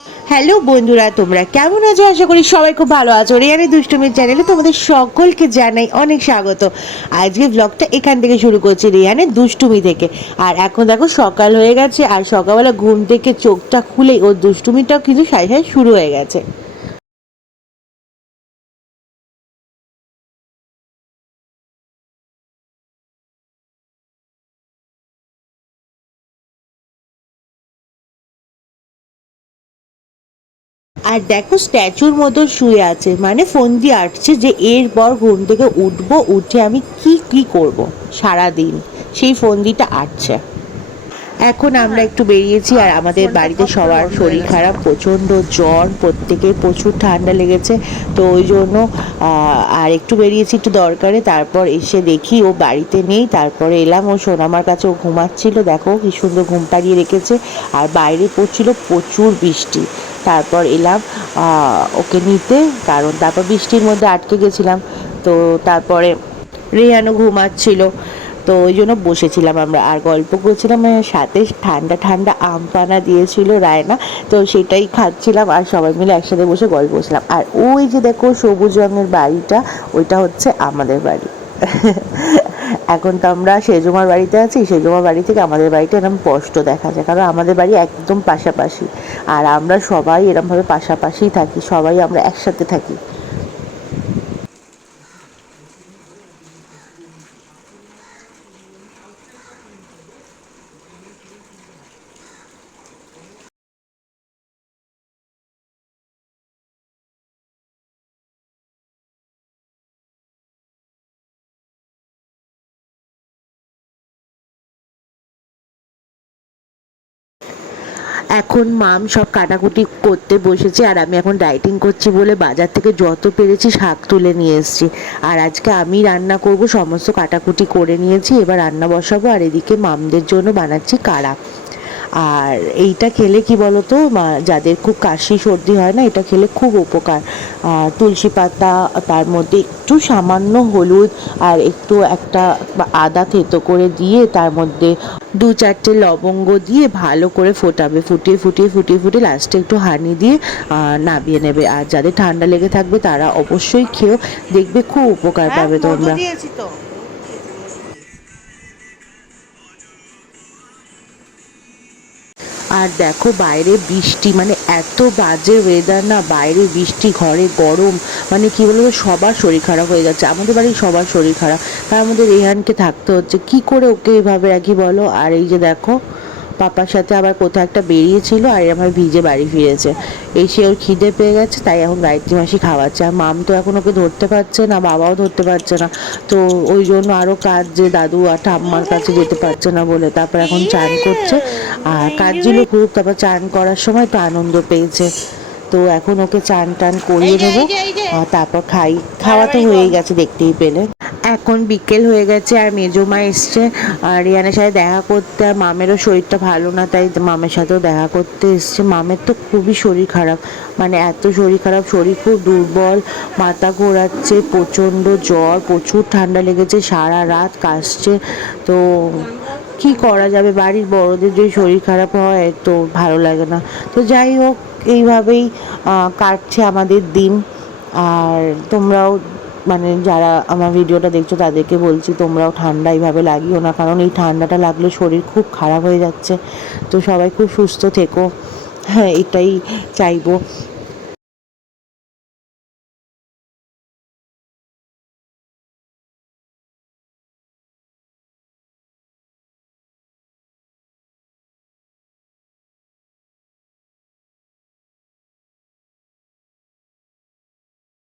Hello বন্ধুরা, তোমরা কেমন আছো? আশা করি সবাই খুব ভালো আছো। রিয়ানি দুষ্টুমির চ্যানেলে তোমাদের সকলকে জানাই অনেক স্বাগত। আজকে ব্লগটা এখান থেকে শুরু করছি, রিয়ানের দুষ্টুমি থেকে। আর এখন দেখো সকাল হয়ে গেছে, আর সকালবেলা ঘুম থেকে চোখটা খুলেই ওর দুষ্টুমিটাও কিন্তু সাই সাই শুরু হয়ে গেছে। আর দেখো স্ট্যাচুর মতো শুয়ে আছে, মানে ফোন দিয়ে আঁটছে যে এরপর ঘুম থেকে উঠবো, উঠে আমি কি কি করব সারা দিন, সেই ফোন দিটা আঁটছে। এখন আমরা একটু বেরিয়েছি, আর আমাদের বাড়িতে সবার শরীর খারাপ, প্রচণ্ড জ্বর, প্রত্যেকের প্রচুর ঠান্ডা লেগেছে। তো ওই জন্য আর একটু বেরিয়েছি একটু দরকারে, তারপর এসে দেখি ও বাড়িতে নেই। তারপরে এলাম ও সোনামার কাছে, ও ঘুমাচ্ছিল, দেখো কি সুন্দর ঘুম পাড়িয়ে রেখেছে। আর বাইরে পড়ছিল প্রচুর বৃষ্টি। তারপর এলাম ওকে নিতে, কারণ তারপর বৃষ্টির মধ্যে আটকে গেছিলাম। তো তারপরে রেহানও ঘুমাচ্ছিল, তো ওই জন্য বসেছিলাম আমরা আর গল্প করছিলাম। সাথে ঠান্ডা ঠান্ডা আম পানা দিয়েছিল রায়না, তো সেটাই খাচ্ছিলাম আর সবাই মিলে একসাথে বসে গল্প করছিলাম। আর ওই যে দেখো সবুজ রঙের বাড়িটা, ওইটা হচ্ছে আমাদের বাড়ি। এখন তো আমরা সেজমার বাড়িতে আছি, সেজমার বাড়ি থেকে আমাদের বাড়িটা এরকম স্পষ্ট দেখা যায়, কারণ আমাদের বাড়ি একদম পাশাপাশি। আর আমরা সবাই এরমভাবে পাশাপাশিই থাকি, সবাই আমরা একসাথে থাকি। এখন মাম সব কাটাকুটি করতে বসেছে, আর আমি এখন ডাইটিং করছি বলে বাজার থেকে যত পেরেছি শাক তুলে নিয়ে এসেছি। আর আজকে আমি রান্না করব, সমস্ত কাটাকুটি করে নিয়েছি, এবার রান্না বসাবো। আর এদিকে মামদের জন্য বানাচ্ছি কাড়া। আর এইটা খেলে কি বলতো, যাদের খুব কাশি সর্দি হয় না, এটা খেলে খুব উপকার। তুলসী পাতা, তার মধ্যে একটু সামান্য হলুদ, আর একটু একটা আদা থেতো করে দিয়ে, তার মধ্যে দু চারটে লবঙ্গ দিয়ে ভালো করে ফোটাবে, ফুটিয়ে ফুটিয়ে ফুটিয়ে ফুটিয়ে লাস্টে একটু হানি দিয়ে নামিয়ে নেবে। আর যাদের ঠান্ডা লেগে থাকবে তারা অবশ্যই খেয়েও, দেখবে খুব উপকার পাবে তোমরা। আর দেখো বাইরে বৃষ্টি, মানে এত বাজে ওয়েদার না, বাইরে বৃষ্টি ঘরে গরম, মানে কি বলবো, সবার শরীর খারাপ হয়ে যাচ্ছে, আমাদের বাড়ির সবার শরীর খারাপ। তার মধ্যে রেহানকে থাকতে হচ্ছে, কি করে ওকে এইভাবে রাখি বলো। আর এই যে দেখো পাপার সাথে আবার কোথাও একটা বেরিয়েছিল, আর এরকম ভিজে বাড়ি ফিরেছে। এসে ওর খিদে পেয়ে গেছে, তাই এখন গায়ত্রী মাসি খাওয়াচ্ছে। আর মাম তো এখন ওকে ধরতে পারছে না, বাবাও ধরতে পারছে না, তো ওই জন্য আরও কাজ, যে দাদু আর ঠাম্মার কাছে যেতে পারছে না বলে। তারপর এখন চান করছে, আর কাজগুলো খুব, তারপর চান করার সময় তো আনন্দ পেয়েছে। তো এখন ওকে চান টান করিয়ে নেবো, তারপর খাওয়া তো হয়েই গেছে দেখতেই পেলে। এখন বিকেল হয়ে গেছে, আর মেজমা এসছে আর রিয়ানের সাথে দেখা করতে। আর মামেরও শরীরটা ভালো না, তাই মামের সাথেও দেখা করতে এসছে। মামের তো খুবই শরীর খারাপ, মানে এত শরীর খারাপ, শরীর খুব দুর্বল, মাথা ঘোরাচ্ছে, প্রচণ্ড জ্বর, প্রচুর ঠান্ডা লেগেছে, সারা রাত কাশছে। তো কি করা যাবে, বাড়ির বড়দের যদি শরীর খারাপ হয় তো ভালো লাগে না। তো যাই হোক, এইভাবেই কাটছে আমাদের দিন। আর তোমরাও, মানে যারা আমার ভিডিওটা দেখছো তাদেরকে বলছি, তোমরাও ঠান্ডা এইভাবে লাগিও না, কারণ এই ঠান্ডাটা লাগলে শরীর খুব খারাপ হয়ে যাচ্ছে। তো সবাই খুব সুস্থ থেকো, হ্যাঁ এটাই চাইবো।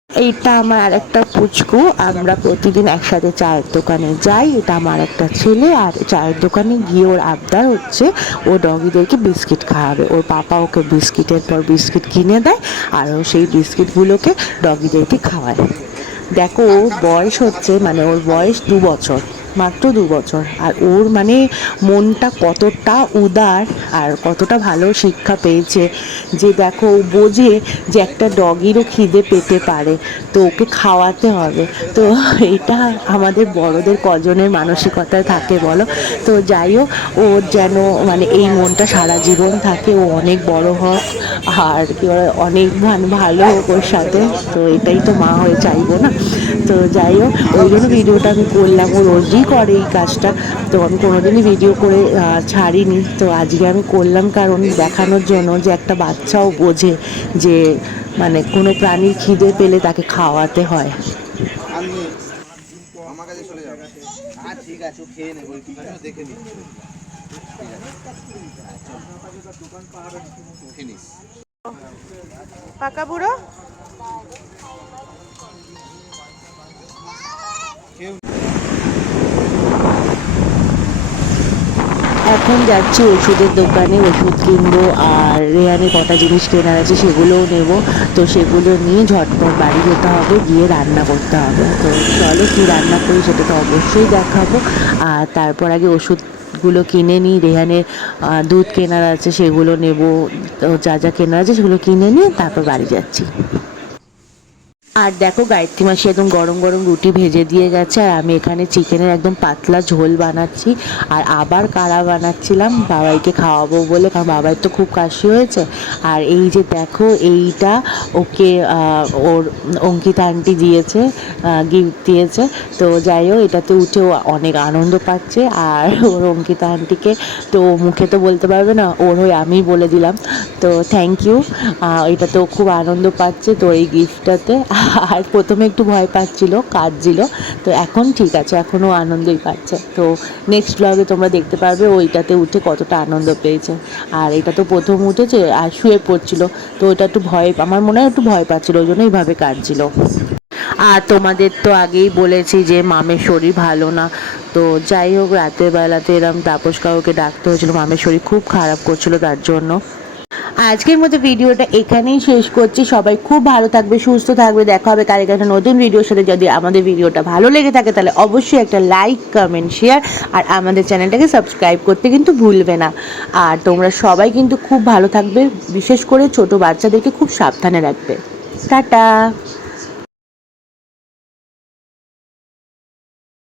এইটা আমার আর একটা পুচকু, আমরা প্রতিদিন একসাথে চায়ের দোকানে যাই। এটা আমার একটা ছেলে, আর চায়ের দোকানে গিয়ে ওর আবদার হচ্ছে ও ডগিদেরকে বিস্কিট খাওয়াবে। ওর পাপা ওকে বিস্কিটের পর বিস্কিট কিনে দেয়, আর ও সেই বিস্কিটগুলোকে ডগিদেরকে খাওয়ায়। দেখো ওর বয়স হচ্ছে, মানে ওর বয়স 2 বছর। মাত্র 2 বছর। আর ওর মানে মনটা কতটা উদার আর কতটা ভালো শিক্ষা পেয়েছে যে দেখো ও বোঝে যে একটা ডগিরও খিদে পেতে পারে, তো ওকে খাওয়াতে হবে। তো এটা আমাদের বড়দের কজনের মানসিকতায় থাকে বলো। তো যাই হোক, ওর যেন মানে এই মনটা সারা জীবন থাকে, ও অনেক বড় হোক আর কি বলে অনেক ভালো হোক ওর সাথে। তো এটাই তো মা হয়ে চাইবো না। তো যাই হোক, ওই জন্য ভিডিওটা আমি করলাম। ও রোজই করে এই কাজটা, তো আমি কোনোদিনই ভিডিও করে ছাড়িনি। তো আজকে আমি করলাম কারণ দেখানোর জন্য যে একটা বাচ্চাও বোঝে যে মানে কোনো প্রাণীর খিদে পেলে তাকে খাওয়াতে হয়। আমার কাছে চলে যাবে। ঠিক আছে, খেয়ে নেবো, দেখে নিচ্ছি। পাকা বুড়ো এখন যাচ্ছি ওষুধের দোকানে, ওষুধ কিনবো আর রেহানে কটা জিনিস কেনার আছে সেগুলোও নেব। তো সেগুলো নিয়ে ঝটপট বাড়ি যেতে হবে, গিয়ে রান্না করতে হবে। তো চলো কী রান্না করি সেটা তো অবশ্যই দেখাবো। আর তারপর আগে ওষুধগুলো কিনে নিই, রেহানের দুধ কেনার আছে সেগুলো নেব। তো যা যা কেনার আছে সেগুলো কিনে নিয়ে তারপর বাড়ি যাচ্ছি। আর দেখো গায়ত্রী মাসি একদম গরম গরম রুটি ভেজে দিয়ে গেছে, আর আমি এখানে চিকেনের একদম পাতলা ঝোল বানাচ্ছি। আর আবার কাড়া বানাচ্ছিলাম বাবাইকে খাওয়াবো বলে, কারণ বাবাইয়ের তো খুব কাশি হয়েছে। আর এই যে দেখো এইটা ওকে ওর অঙ্কিতা আন্টি দিয়েছে, গিফট দিয়েছে। তো যাই হোক, এটাতে উঠে ও অনেক আনন্দ পাচ্ছে। আর ওর অঙ্কিতা আন্টিকে তো মুখে তো বলতে পারবে না, ওর হয়ে আমিই বলে দিলাম। তো থ্যাংক ইউ, এটাতেও খুব আনন্দ পাচ্ছে তো এই গিফটটাতে। আর প্রথমে একটু ভয় পাচ্ছিল, কাঁদছিল, তো এখন ঠিক আছে, এখনও আনন্দই পাচ্ছে। তো নেক্সট ব্লগে তোমরা দেখতে পারবে ওইটাতে উঠে কতটা আনন্দ পেয়েছে। আর এটা তো প্রথম উঠেছে আর শুয়ে পড়ছিল, তো ওটা একটু ভয়, আমার মনে হয় একটু ভয় পাচ্ছিল, ওই জন্য এইভাবে কাঁদছিল। আর তোমাদের তো আগেই বলেছি যে মামের শরীর ভালো না। তো যাই হোক, রাতের বেলাতে এরম তাপস কাকুকে ডাকতে হয়েছিল, মামের শরীর খুব খারাপ করছিল তার জন্য। আজকের মতো ভিডিওটা এখানেই শেষ করছি। সবাই খুব ভালো থাকবে, সুস্থ থাকবে। দেখা হবে কালকে একটা নতুন ভিডিওর সাথে। যদি আমাদের ভিডিওটা ভালো লেগে থাকে তাহলে অবশ্যই একটা লাইক, কমেন্ট, শেয়ার আর আমাদের চ্যানেলটাকে সাবস্ক্রাইব করতে কিন্তু ভুলবে না। আর তোমরা সবাই কিন্তু খুব ভালো থাকবে, বিশেষ করে ছোট বাচ্চাদেরকে খুব সাবধানে রাখবে। টাটা।